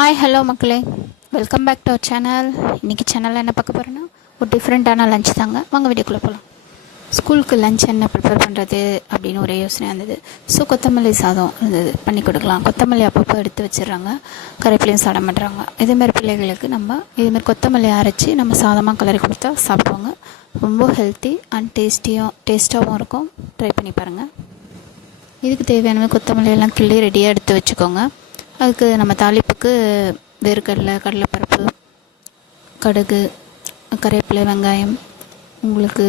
Hi hello மக்களே, welcome back to our channel. இன்றைக்கி சேனலில் என்ன பார்க்க போகிறோன்னா ஒரு டிஃப்ரெண்ட்டான லஞ்ச் தாங்க. வாங்க வீடியோக்குள்ளே போகலாம். ஸ்கூலுக்கு லஞ்ச் என்ன ப்ரிப்பேர் பண்ணுறது அப்படின்னு ஒரே யோசனை இருந்தது. ஸோ கொத்தமல்லி சாதம் இருந்தது, பண்ணி கொடுக்கலாம். கொத்தமல்லி அப்பப்போ எடுத்து வச்சிடுறாங்க, கருவேப்பிலையும் சாப்பிட மாட்டுறாங்க. இதேமாதிரி பிள்ளைகளுக்கு நம்ம இதேமாதிரி கொத்தமல்லி அரைச்சி நம்ம சாதமாக கிளறி கொடுத்தா சாப்பிடுவாங்க. ரொம்ப ஹெல்த்தி அண்ட் டேஸ்ட்டாகவும் இருக்கும். ட்ரை பண்ணி பாருங்கள். இதுக்கு தேவையான கொத்தமல்லி எல்லாம் கிள்ளி ரெடியாக எடுத்து வச்சுக்கோங்க. அதுக்கு நம்ம தாளிப்புக்கு வேர்க்கடலை, கடலைப்பருப்பு, கடுகு, கருவேப்பிலை, வெங்காயம், உங்களுக்கு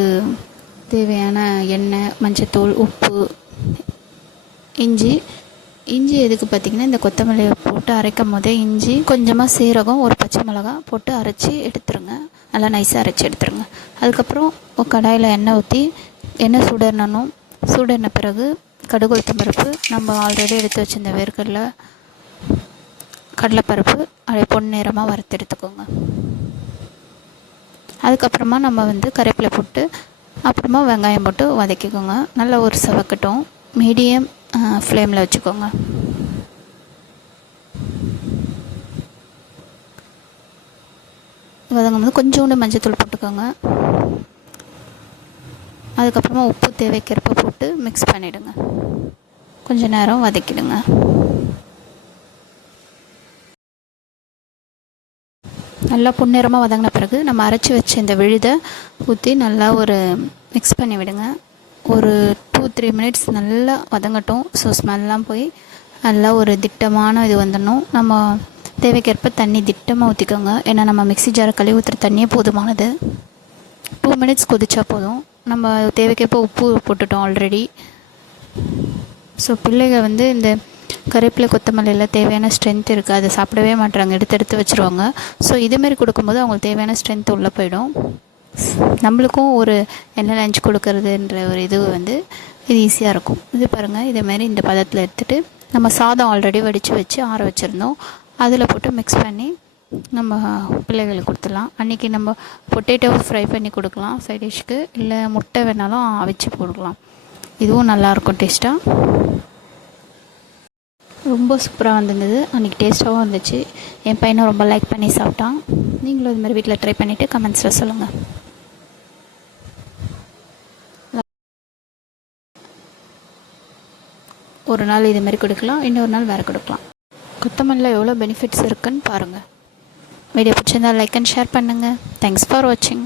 தேவையான எண்ணெய், மஞ்சத்தூள், உப்பு, இஞ்சி எதுக்கு பார்த்திங்கன்னா இந்த கொத்தமல்லியை போட்டு அரைக்கும் போதே இஞ்சி, கொஞ்சமாக சீரகம், ஒரு பச்சை மிளகாய் போட்டு அரைச்சி எடுத்துருங்க. நல்லா நைஸாக அரைச்சி எடுத்துருங்க. அதுக்கப்புறம் ஒரு கடாயில் எண்ணெய் ஊற்றி எண்ணெய் சூடெண்ண பிறகு கடுகு, உளுத்தம் பருப்பு, நம்ம ஆல்ரெடி எடுத்து வச்சுருந்த வேர்க்கடலை, கடலைப்பருப்பு அப்படியே பொன்னிறமாக வறுத்து எடுத்துக்கோங்க. அதுக்கப்புறமா நம்ம கருவேப்பிலை போட்டு அப்புறமா வெங்காயம் போட்டு வதக்கிக்கோங்க. நல்லா ஒரு சவக்கட்டும், மீடியம் ஃப்ளேமில் வச்சுக்கோங்க. வதங்கும் போது கொஞ்சோண்டு மஞ்சத்தூள் போட்டுக்கோங்க. அதுக்கப்புறமா உப்பு தேவைக்கேற்ப போட்டு மிக்ஸ் பண்ணிவிடுங்க. கொஞ்சம் நேரம் வதக்கிடுங்க. நல்லா பொன்னிறமாக வதங்கின பிறகு நம்ம அரைச்சி வச்ச இந்த விழுதை ஊற்றி நல்லா ஒரு மிக்ஸ் பண்ணி விடுங்க. ஒரு 2-3 மினிட்ஸ் நல்லா வதங்கட்டும். ஸோ ஸ்மெல்லாம் போய் நல்லா ஒரு திட்டமான இது வந்துடணும். நம்ம தேவைக்கேற்ப தண்ணி திட்டமாக ஊற்றிக்கோங்க. ஏன்னா நம்ம மிக்ஸி ஜாரை கழுவி ஊற்றுற தண்ணியே போதுமானது. 2 மினிட்ஸ் கொதிச்சா போதும். நம்ம தேவைக்கேற்ப உப்பு போட்டுட்டோம் ஆல்ரெடி. ஸோ பிள்ளைகள் இந்த கருவேப்பிலை, கொத்தமல்லியில் தேவையான ஸ்ட்ரென்த் இருக்குது. அதை சாப்பிடவே மாட்டுறாங்க, எடுத்து வச்சுருவாங்க. ஸோ இதுமாரி கொடுக்கும்போது அவங்களுக்கு தேவையான ஸ்ட்ரென்த் உள்ளே போயிடும். நம்மளுக்கும் ஒரு என்ன லஞ்ச் கொடுக்கறதுன்ற ஒரு இது இது ஈஸியாக இருக்கும். இது பாருங்கள், இதேமாரி இந்த பதத்தில் எடுத்துகிட்டு நம்ம சாதம் ஆல்ரெடி வடித்து வச்சு ஆற வச்சுருந்தோம், அதில் போட்டு மிக்ஸ் பண்ணி நம்ம பிள்ளைகளுக்கு கொடுத்துடலாம். அன்றைக்கி நம்ம பொட்டேட்டோ ஃப்ரை பண்ணி கொடுக்கலாம் சைட் டிஷ்க்கு, இல்லை முட்டை வேணாலும் அவிச்சு போடலாம். இதுவும் நல்லாயிருக்கும் டேஸ்ட்டாக. ரொம்ப சூப்பராக வந்திருந்தது. அன்றைக்கி டேஸ்ட்டாகவும் இருந்துச்சு. என் பையனும் ரொம்ப லைக் பண்ணி சாப்பிட்டான். நீங்களும் இது மாதிரி வீட்டில் ட்ரை பண்ணிவிட்டு கமெண்ட்ஸில் சொல்லுங்கள். ஒரு நாள் இது மாதிரி கொடுக்கலாம், இன்னொரு நாள் வேறு கொடுக்கலாம். கொத்தமல்லியில் எவ்வளோ பெனிஃபிட்ஸ் இருக்குதுன்னு பாருங்கள். வீடியோ பிடிச்சிருந்தால் லைக் அண்ட் ஷேர் பண்ணுங்கள். தேங்க்ஸ் ஃபார் வாட்சிங்.